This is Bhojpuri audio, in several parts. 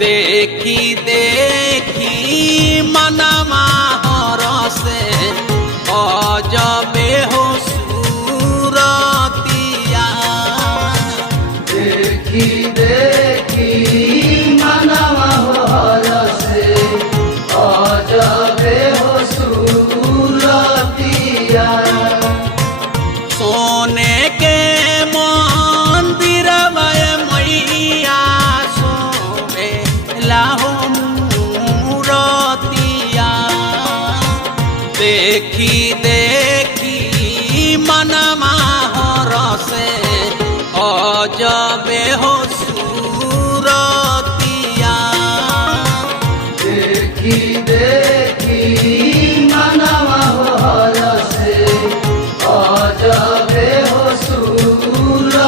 देखी देखी मनमा हरसे अजबे हो सूरतिया। देखी देखी मनमा हरसे अजबे हो सूरतिया। सोने के मंदिर मैया सोवे लाहो मूरतिया। देखी देखी मनमा हरसे अजबे हो सूरतिया। देखी देखी मनमा हरसे अजबे हो सूरतिया।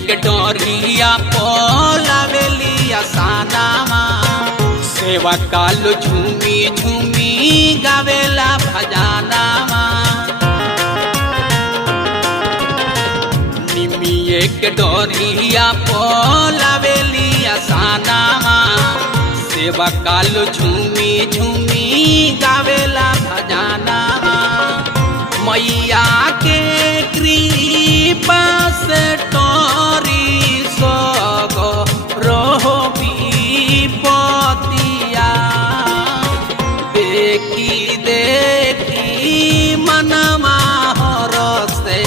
के डोरिया पोलावेलिया सानामा सेवा कालू झूमी झूमी गावेला भजानामा। निमिये के डोरिया पोलावेलिया सानामा सेवा कालू झूमी झूमी गावेला भजानामा। मैया के कृपा से टोरी सगो रहो विपतिया। देखी देखी मनमा हरसे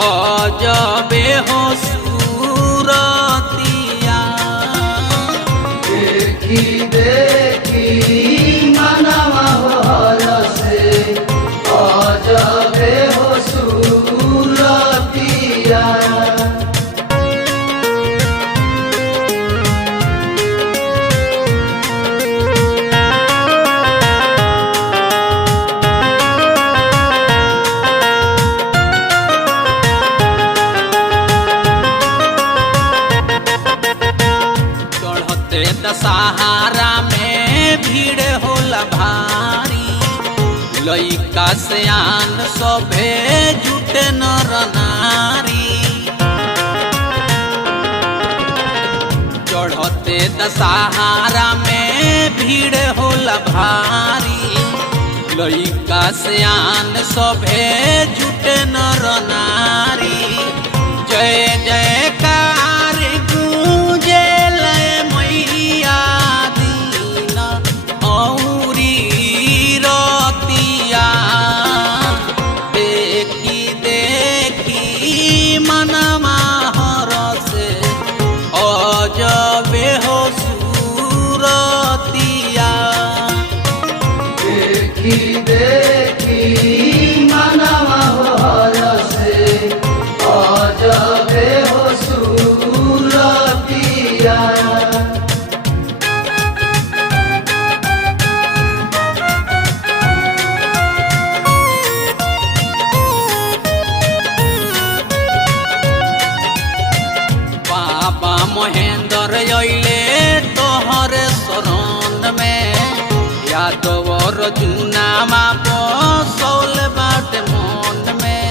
अजबे हो सूरतिया। देखी देखी मनमा हरसे अजबे हो सूरतिया। चढ़ते दशहरा में भीड़ होला भारी। लइका सियान सभे जुटे नर नारी। चढ़ते दशहरा में भीड़ होला भारी। लइका सियान सभे जुटे नर नारी। जय जयकार गूंजे लय मैया दीन औरी रतिया। देखी देखी मनमा हरसे अजबे हो सूरतिया। देखी देखी मनमा हरसे अजबे हो सूरतिया। बाबा महेंद्र अइले तोहर शरण में। यादवर जुनामा बसौल बाटे मन में।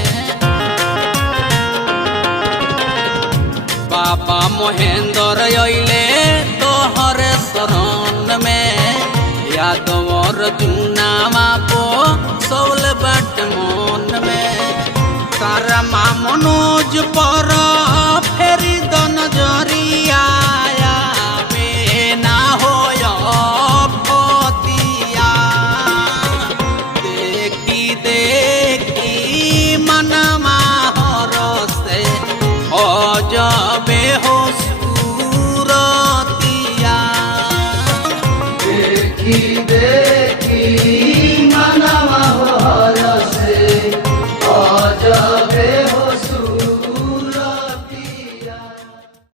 बाबा महेंद्र अइले तोहर शरण में। यादवर जुनामा बसौल बाटे मन में। तारा मनोज पर